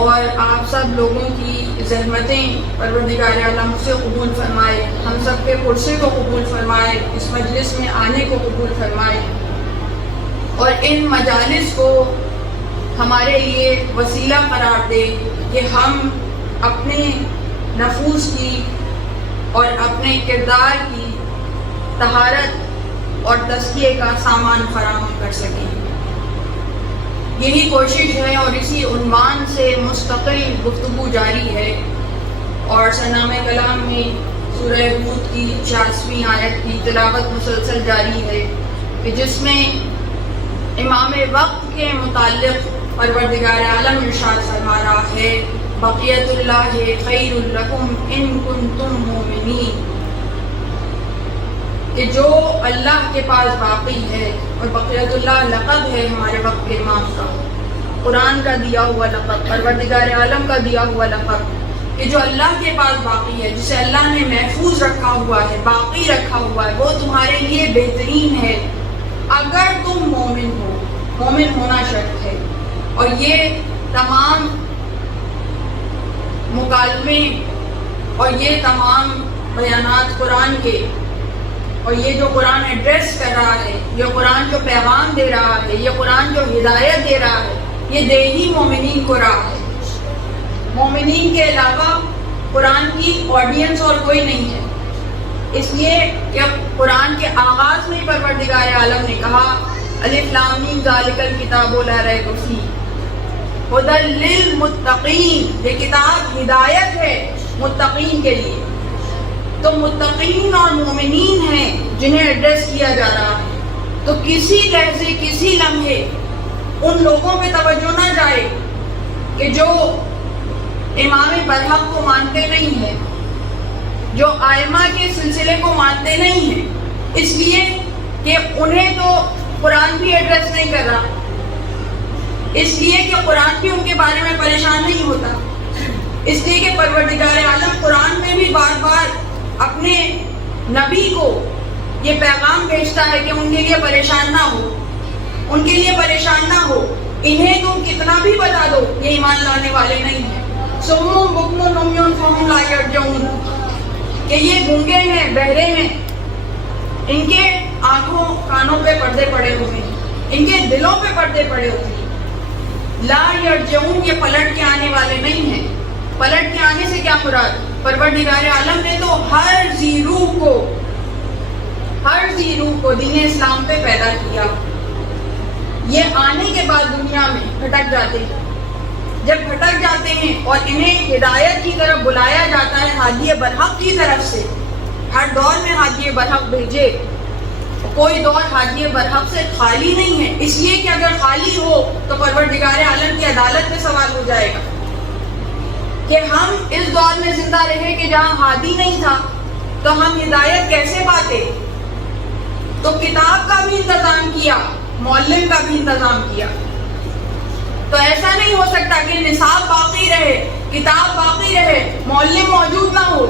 اور آپ سب لوگوں کی زحمتیں پروردگار عالم سے قبول فرمائے، ہم سب کے پرسے کو قبول فرمائے، اس مجلس میں آنے کو قبول فرمائے، اور ان مجالس کو ہمارے لیے وسیلہ قرار دے کہ ہم اپنے نفوس کی اور اپنے کردار کی طہارت اور تزکیے کا سامان فراہم کر سکیں۔ یہی کوشش ہے اور اسی عنوان سے مستقل گفتگو جاری ہے، اور سنام کلام میں سورہ ہود کی 66ویں آیت کی تلاوت مسلسل جاری ہے کہ جس میں امام وقت کے متعلق پروردگار عالم ارشاد فرما رہا ہے بقیت اللہ خیر لکم ان کنتم مومنین، کہ جو اللہ کے پاس باقی ہے، اور بقیت اللہ لقب ہے ہمارے وقت کے امام کا، قرآن کا دیا ہوا لقب، پروردگار عالم کا دیا ہوا لقب، کہ جو اللہ کے پاس باقی ہے، جسے اللہ نے محفوظ رکھا ہوا ہے، باقی رکھا ہوا ہے، وہ تمہارے لیے بہترین ہے اگر تم مومن ہو۔ مومن ہونا شرط ہے، اور یہ تمام مکالمے اور یہ تمام بیانات قرآن کے، اور یہ جو قرآن ایڈریس کر رہا ہے، یہ قرآن جو پیغام دے رہا ہے، یہ قرآن جو ہدایت دے رہا ہے، یہ دے ہی مومنین کو رہا ہے۔ مومنین کے علاوہ قرآن کی آڈینس اور کوئی نہیں ہے، اس لیے کہ قرآن کے آغاز میں پروردگار عالم نے کہا الف لام میم ذالک الکتاب لا ریب فیہ ھدی للمتقین، یہ کتاب ہدایت ہے متقین کے لیے۔ تو متقین اور مومنین ہیں جنہیں ایڈریس کیا جا رہا ہے، تو کسی لحظے کسی لمحے ان لوگوں پہ توجہ نہ جائے کہ جو امام برحق کو مانتے نہیں ہیں، جو ائمہ کے سلسلے کو مانتے نہیں ہیں، اس لیے کہ انہیں تو قرآن بھی ایڈریس نہیں کر رہا، اس لیے کہ قرآن بھی ان کے بارے میں پریشان نہیں ہوتا، اس لیے کہ پروردگار عالم قرآن میں بھی بار بار اپنے نبی کو یہ پیغام بھیجتا ہے کہ ان کے لیے پریشان نہ ہو، ان کے لیے پریشان نہ ہو، انہیں تم کتنا بھی بتا دو یہ ایمان لانے والے نہیں ہیں۔ صم بکم عمی فہم لا یرجعون، کہ یہ گونگے ہیں، بہرے ہیں، ان کے آنکھوں کانوں پہ پردے پڑے ہوئے ہیں، ان کے دلوں پہ پردے پڑے ہوئے ہیں۔ لا یرجعون، یہ پلٹ کے آنے والے نہیں ہیں۔ پلٹ کے آنے سے کیا مراد؟ پروردگار عالم نے تو ہر ذی روح کو دین اسلام پہ پیدا کیا، یہ آنے کے بعد دنیا میں بھٹک جاتے ہیں۔ جب بھٹک جاتے ہیں اور انہیں ہدایت کی طرف بلایا جاتا ہے ہادی برحق کی طرف سے، ہر دور میں ہادی برحق بھیجے، کوئی دور ہادی برحق سے خالی نہیں ہے، اس لیے کہ اگر خالی ہو تو پروردگار عالم کی عدالت پہ سوال ہو جائے گا کہ ہم اس دور میں زندہ رہے کہ جہاں ہادی نہیں تھا تو ہم ہدایت کیسے پاتے؟ تو کتاب کا بھی انتظام کیا، معلم کا بھی انتظام کیا۔ تو ایسا نہیں ہو سکتا کہ نصاب باقی رہے، کتاب باقی رہے، معلم موجود نہ ہو۔